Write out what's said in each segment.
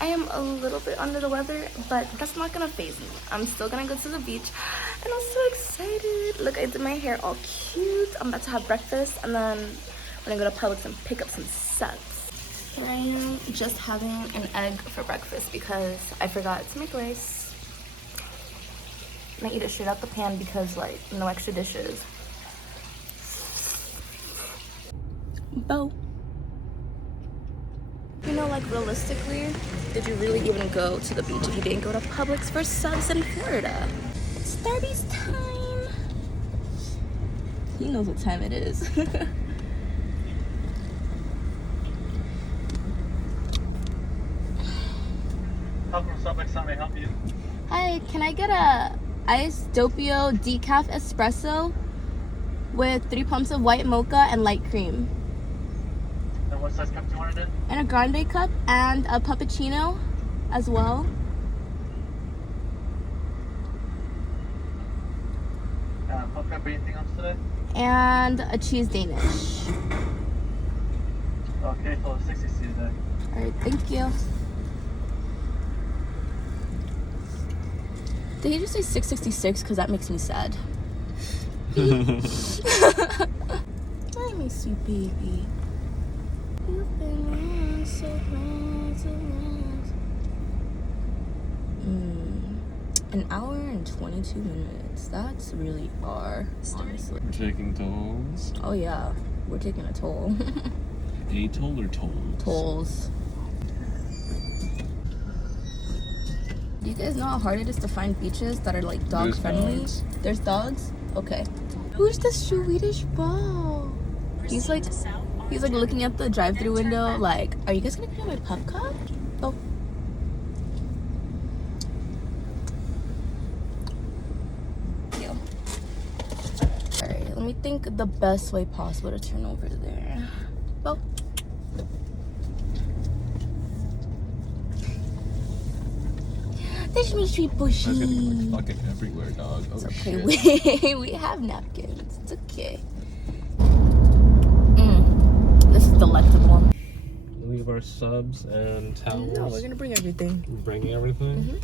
I am a little bit under the weather, but that's not gonna faze me. I'm still gonna go to the beach, and I'm so excited. Look, I did my hair all cute. I'm about to have breakfast, and then we're gonna go to Publix and pick up some subs. Here I am, just having an egg for breakfast because I forgot to make rice. And I eat it straight out the pan because, like, no extra dishes. Beau. You know, like, realistically, did you really even go to the beach if you didn't go to Publix for subs in Florida? It's Darby's time. He knows what time it is. Help from Starbucks, how may I help you? Hi, can I get a iced doppio decaf espresso with 3 pumps of white mocha and light cream? And what size cup do you want it in? And a grande cup and a puppuccino as well. Pump cup, anything else today? And a cheese Danish. Okay, for 60 C today. Alright, thank you. Did he just say 666? Because that makes me sad. Hi, my sweet baby. You've been around so long, so long. An hour and 22 minutes. That's really our seriously. We're taking tolls. Oh yeah, we're taking a toll. A toll or tolls? Tolls. Do you guys know how hard it is to find beaches that are like dog friendly? There's dogs? Okay. Who's the Swedish Beau? He's like looking at the drive-through window like, are you guys gonna be on my pup cup? Oh. Alright, let me think the best way possible to turn over there. Beau. There's me, sweet bushy. That's gonna be like fucking everywhere, dog. Oh, It's okay. shit. We have napkins. It's okay. This is delectable. Leave our subs and towels. No, we're gonna bring everything. Bring everything?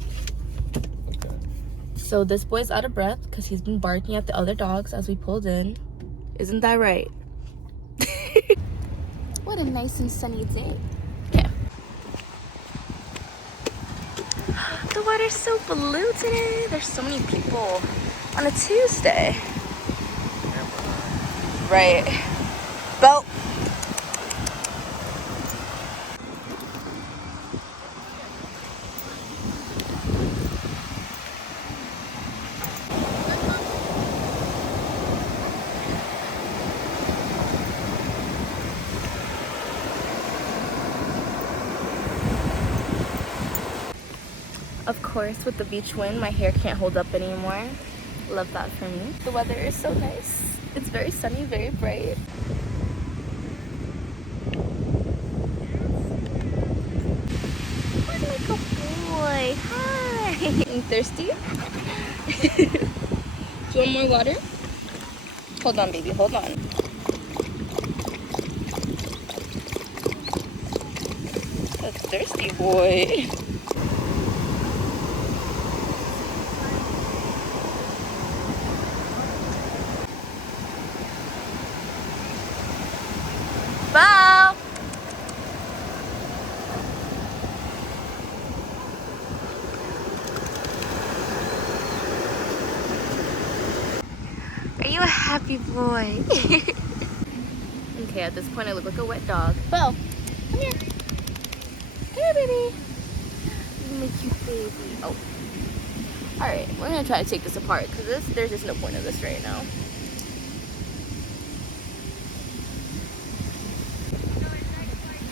Okay. So this boy's out of breath because he's been barking at the other dogs as we pulled in. Isn't that right? What a nice and sunny day. Okay. The water's so blue today. There's so many people on a Tuesday. Right. Beau. Of course, with the beach wind, my hair can't hold up anymore. Love that for me. The weather is so nice. It's very sunny, very bright. Where's my good boy? Hi. You thirsty? Do you want more water? Hold on, baby. Hold on. A thirsty boy. Beau! Are you a happy boy? Okay, at this point I look like a wet dog. Beau, come here. Come here, baby. You're my cute baby. Oh. Alright, we're gonna try to take this apart because there's just no point in this right now.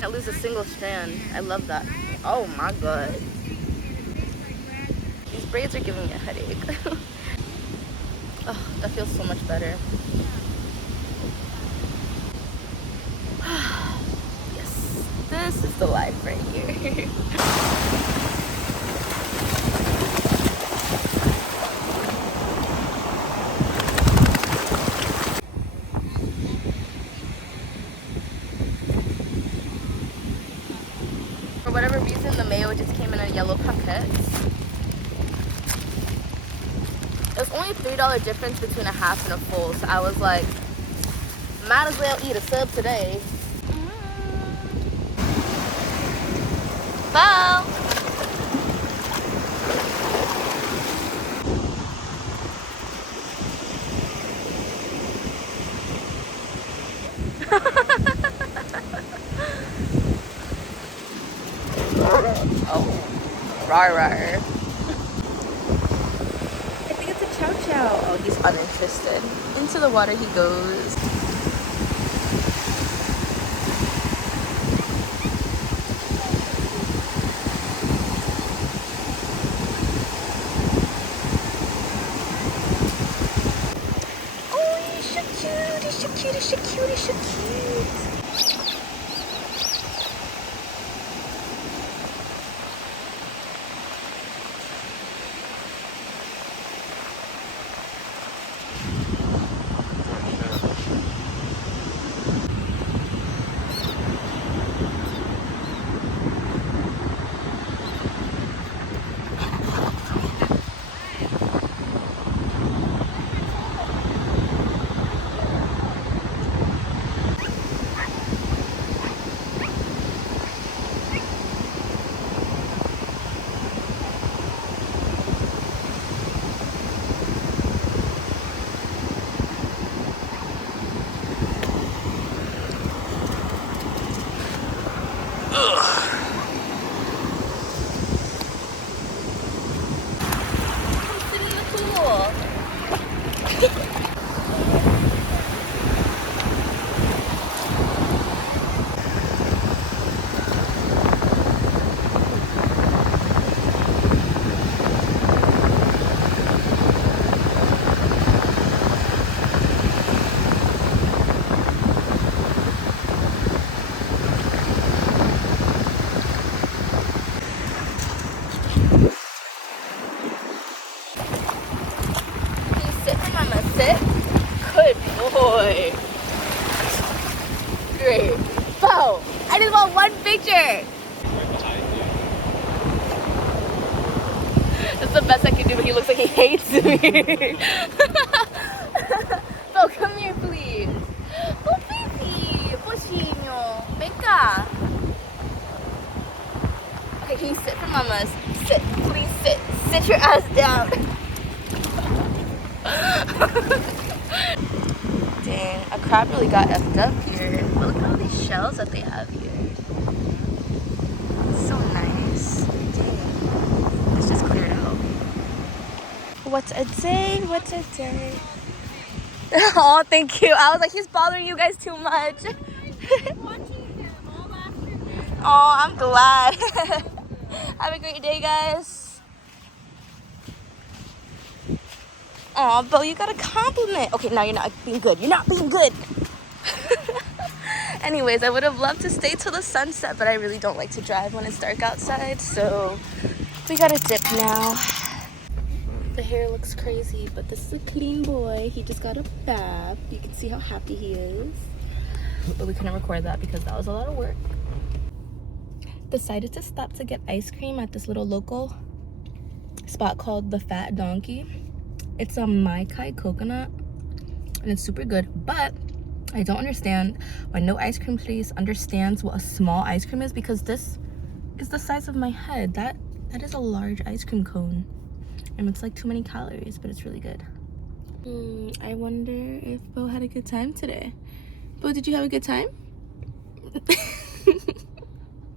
I lose a single strand. I love that. Oh my god. These braids are giving me a headache. Oh, that feels so much better. Yes, this is the life right here. For whatever reason, the mayo just came in a yellow packet. It was only $3 difference between a half and a full, so I was like, might as well eat a sub today. Beau! Oh, rawr. I think it's a chow chow. Oh, he's uninterested. Into the water he goes. Oh, he's so cute. He's so cute. He's so cute. He's so cute. Sit. Good boy. Great. Beau, I just want one picture. That's the best I can do, but he looks like he hates me. Beau, come here, please. Oh, baby. Pochino. Venga. Okay, can you sit for mamas? Sit. Please sit. Sit your ass down. Dang, a crab really got effed up here. But look at all these shells that they have here. So nice. Dang. Let's just clear it out. What's a day? What's a day? Oh, thank you. I was like, he's bothering you guys too much. Oh, I'm glad. Have a great day, guys. Aw, Beau, you got a compliment. Okay, now you're not being good. You're not being good. Anyways, I would have loved to stay till the sunset, but I really don't like to drive when it's dark outside, so we gotta dip now. The hair looks crazy, but this is a clean boy. He just got a bath. You can see how happy he is. But we couldn't record that because that was a lot of work. Decided to stop to get ice cream at this little local spot called the Fat Donkey. It's a Mai Kai coconut and it's super good, but I don't understand why no ice cream place understands what a small ice cream is, because this is the size of my head. That is a large ice cream cone and it's like too many calories, but it's really good. I wonder if Beau had a good time today. Beau, did you have a good time?